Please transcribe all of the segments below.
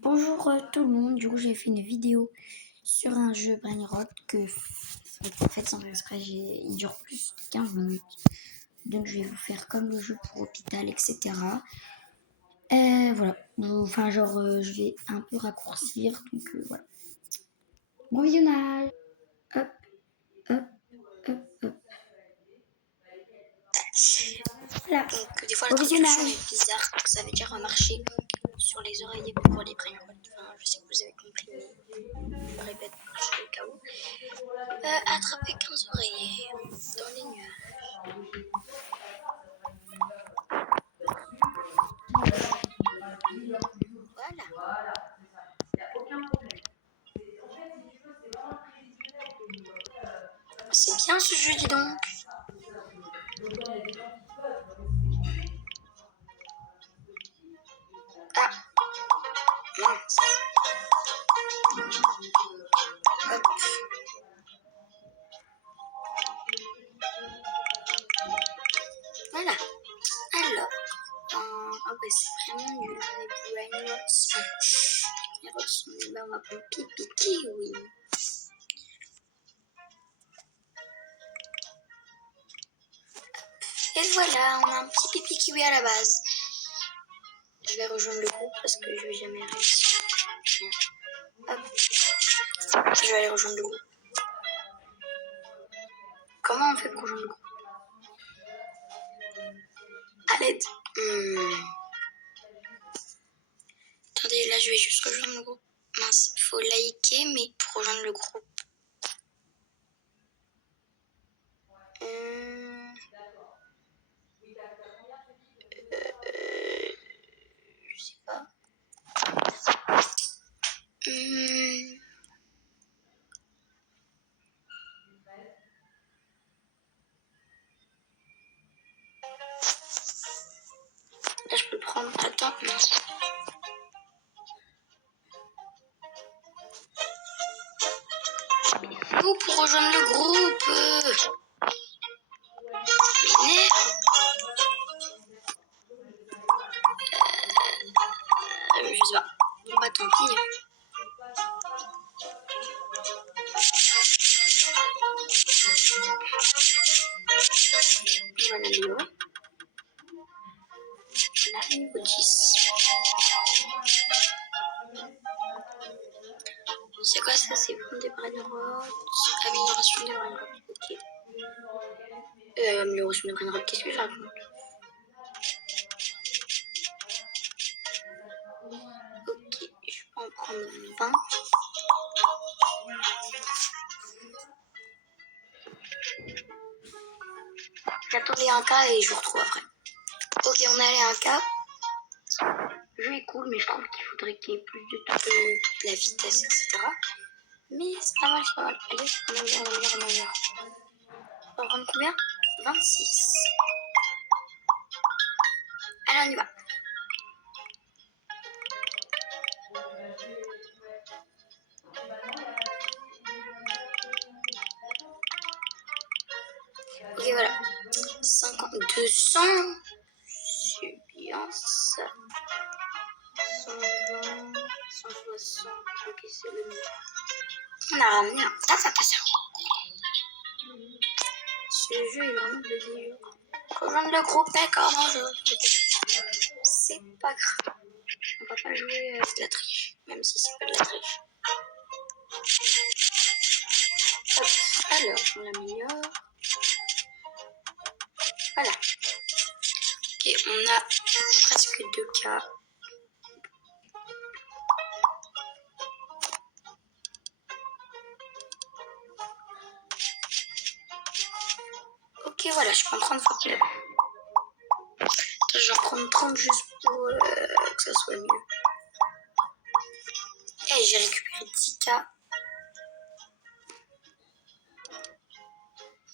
Bonjour tout le monde, du coup j'ai fait une vidéo sur un jeu Brain Rot que ça a été fait sans faire exprès, il dure plus de 15 minutes. Donc je vais vous faire comme le jeu pour hôpital, etc. Voilà, enfin je vais un peu raccourcir, donc voilà. Bon visionnage. Hop, hop, hop, hop. Voilà. Donc des fois la Bon traduction visionnage. est bizarre, ça veut dire marcher sur les oreillers pour les Brain Rot. Enfin, je sais que vous avez compris, mais je répète marcher au cas où. Attraper 15 oreillers dans les nuages. Voilà. C'est bien ce jeu, dis donc. Ah, mince. Hop. Voilà. Alors, ah ouais, c'est vraiment nul. Les Brain Rots. Les Rots sont nuls. Bah, on va prendre Pipi Kiwi. Et voilà, on a un petit Pipi Kiwi à la base. Je vais rejoindre le groupe parce que je vais jamais réussir. Hop. Je vais aller rejoindre le groupe. Comment on fait pour rejoindre le groupe? À l'aide. Attendez, là je vais juste rejoindre le groupe. Mince, il faut liker, mais pour rejoindre le groupe. Je sais pas. Là je peux prendre. Attends, mince. Ou pour rejoindre le groupe. Mais merde. Je sais pas. Bah tant pis. Voilà Léo. On a niveau 10. C'est quoi ça? C'est prendre des Brain Rot. Amélioration des Brain Rot. Ok. Amélioration des Brain Rot. Qu'est-ce que je raconte? Ok, je peux en prendre 20. J'attendais un cas et je vous retrouve après. Ok, on est allé à un cas. Le jeu est cool, mais je trouve qu'il faudrait qu'il y ait plus de la vitesse, etc. Mais c'est pas mal, c'est pas mal. Allez, on améliore. On va prendre combien? 26. Allez, on y va. Ok, voilà. 50, 200. C'est bien ça. 120, 160. Ok, c'est le mieux. On a ramené un tas. Ce jeu est vraiment bugué. Rejoindre le groupe, d'accord, bonjour. C'est pas grave. On va pas jouer de la triche, même si c'est pas de la triche. Hop. Alors, on l'améliore. Voilà. Ok, on a presque 2 cas. Ok, voilà, je peux en prendre 30 000. Je vais en prendre 30 juste pour que ça soit mieux. Et j'ai récupéré 10 cas.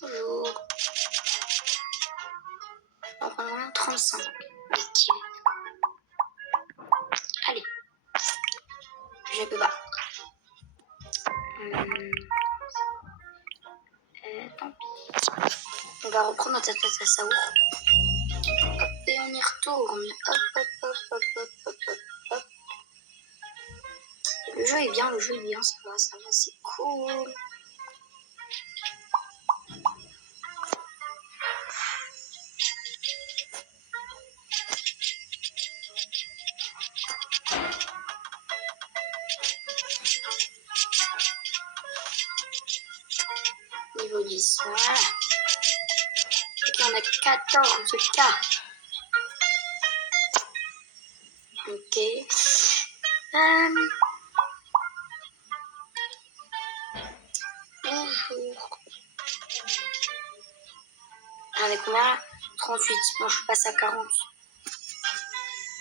Bonjour. On va prendre 35. Allez. Je peux pas. Tant pis. On va reprendre notre tête à Saour. Hop, et on y retourne. Hop. Le jeu est bien, ça va, c'est cool. Niveau 10, voilà. Ok, on a 14 cas. Ok. Bonjour. On est combien là? 38. Bon, je passe à 40.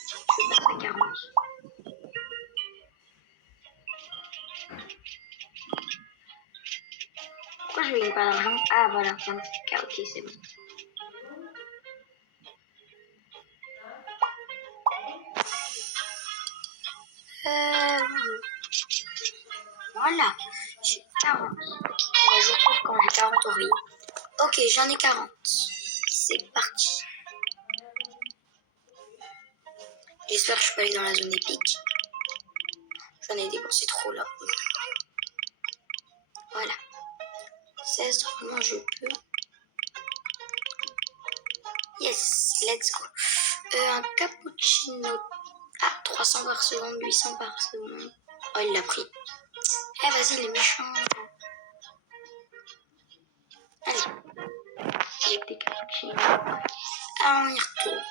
Je passe à 40. Pourquoi je gagne pas d'argent? Ah voilà, 27K, ok, c'est bon. Voilà, j'ai 40. Bah, je retrouve quand j'ai 40 oreilles. Ok, j'en ai 40. C'est parti. J'espère que je peux aller dans la zone épique. J'en ai dépensé trop là. Voilà. 16, normalement je peux. Yes, let's go. Un cappuccino. Ah, 300 par seconde, 800 par seconde. Oh, il l'a pris. Eh, vas-y, les méchants. Allez. Avec des cappuccinos. Ah, on y retourne.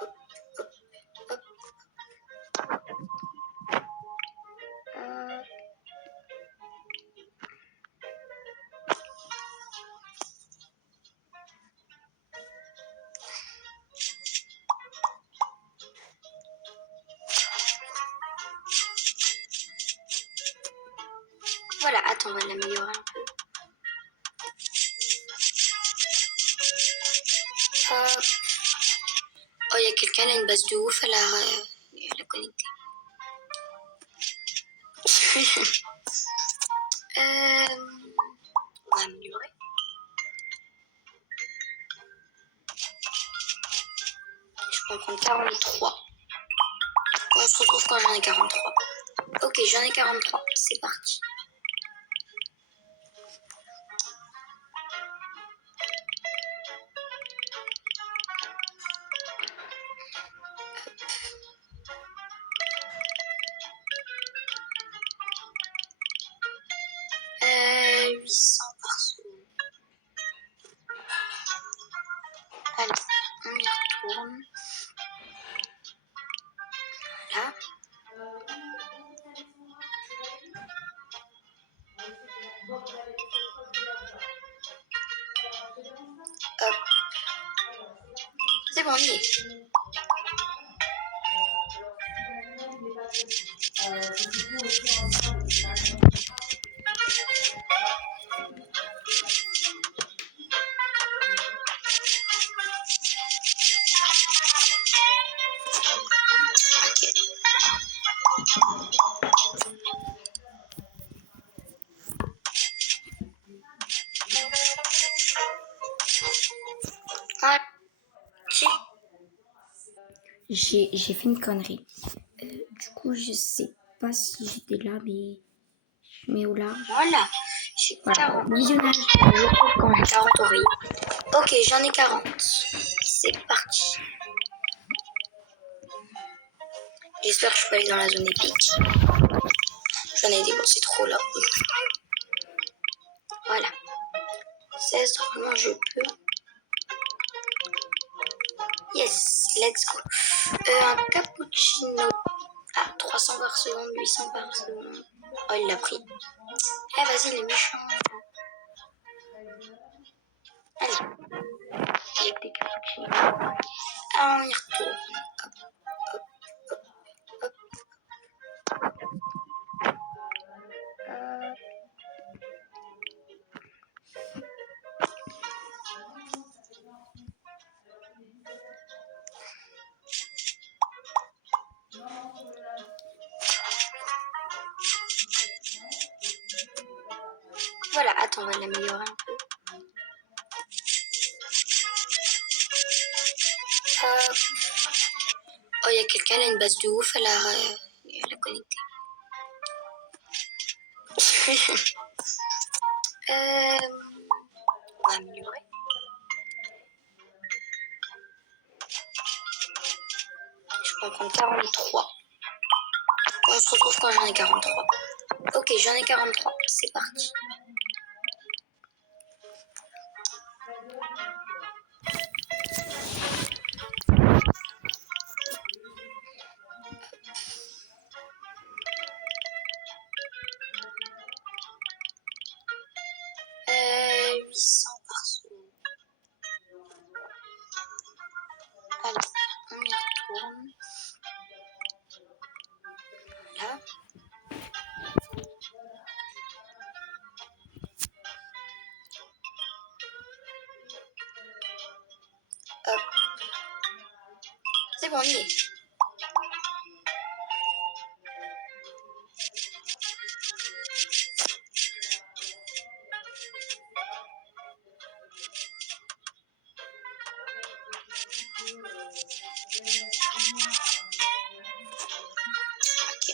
Hop, hop, hop, hop. Voilà, attends, on va l'améliorer un peu. Hop. Oh, il y a quelqu'un, elle a une base de ouf, elle a connecté. On va améliorer. Je peux en prendre 43. On se retrouve quand j'en ai 43. Ok, j'en ai 43. C'est parti. Euh, 800 par seconde. Allez, on y retourne. Là. Hop. C'est bon, on y est. Ok. Parti. J'ai fait une connerie. Du coup, je sais pas si j'étais là, mais je mets au large. Voilà. J'ai 40. Visionnage. Je retrouve quand j'ai 40 oreilles. Ok, j'en ai 40. C'est parti. J'espère que je peux aller dans la zone épique. J'en ai dépensé trop là. Voilà. 16, normalement je peux. Yes, let's go. Un cappuccino. Ah, 300 par seconde, 800 par seconde. Oh, il l'a pris. Eh, vas-y, les méchants. Allez. Avec des cappuccinos. Ah, on y retourne. Hop, hop, hop, hop. Voilà, attends, on va l'améliorer un peu. Oh, il y a quelqu'un, elle a une base de ouf, elle a connecté. On va améliorer. Je peux en prendre 43. On se retrouve quand j'en ai 43. Ok, j'en ai 43. C'est parti. Euh, 800 par seconde. Allez, on y retourne. Là. Hop. C'est bon, on y est. Ok.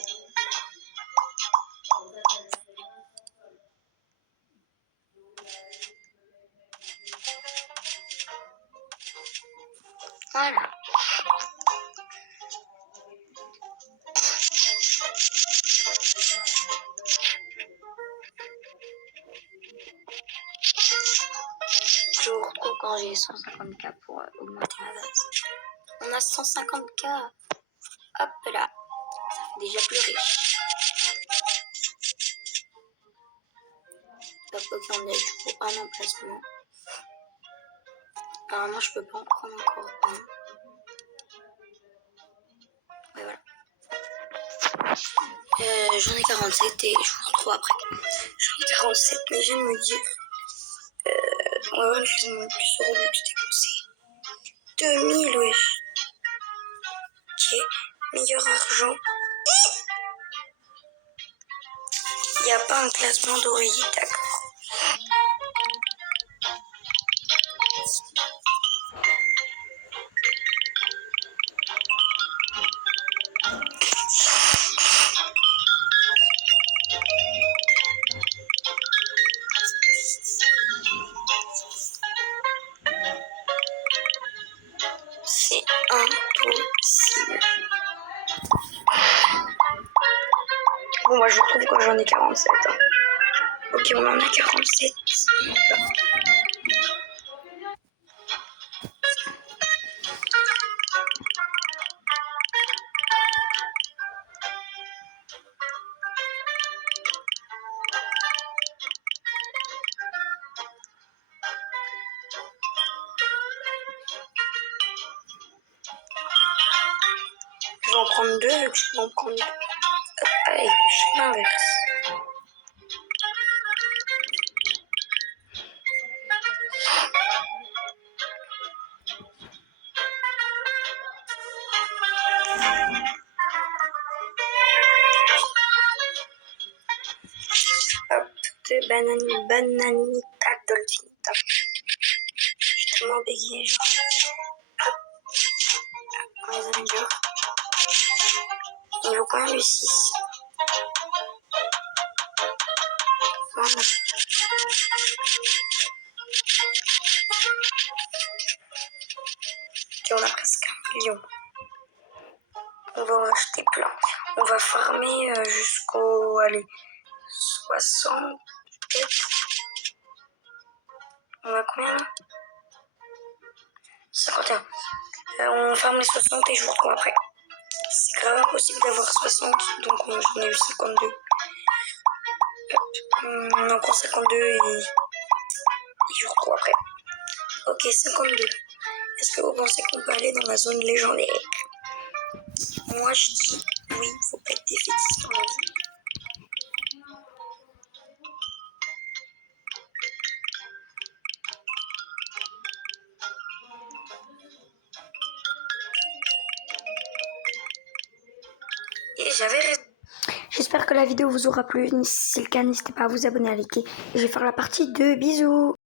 Voilà. Je vous retrouve quand j'ai 150K pour augmenter ma base. On a 150K. Hop là. Ça fait déjà plus riche. Hop, ok, on a du coup un emplacement. Apparemment, je peux pas en prendre encore un. Ouais, voilà. J'en ai 47 et je vous retrouve après. J'en ai 47, mais je viens de me dire. On va voir le classement le plus sur Robux dépensé. 2000, wesh. Ok. Meilleur argent. Il n'y a pas un classement d'oreiller, d'accord. C'est impossible. Bon, moi je retrouve quand j'en ai 47. Hein. Ok, on en a 47. Je vais en prendre deux vu que je peux en prendre deux. Allez, je m'inverse. Hop, de bananita dolcinita. Je suis tellement bégayée, genre. Hop, on les améliore. Il vaut combien le 6? Voilà. Ok, on a presque 1 million. On va en acheter plein. On va farmer jusqu'au, allez, 60 peut-être. On a combien là? 51. On farme les 60 et je vous retrouve après. C'est grave impossible d'avoir 60, donc j'en ai eu 52. On a encore 52 et je vous retrouve après. Ok, 52. Est-ce que vous pensez qu'on peut aller dans la zone légendaire? Moi je dis oui, faut pas être défaitiste dans la vie. Et j'avais raison. J'espère que la vidéo vous aura plu. Si c'est le cas, n'hésitez pas à vous abonner, à liker. Et je vais faire la partie 2. Bisous.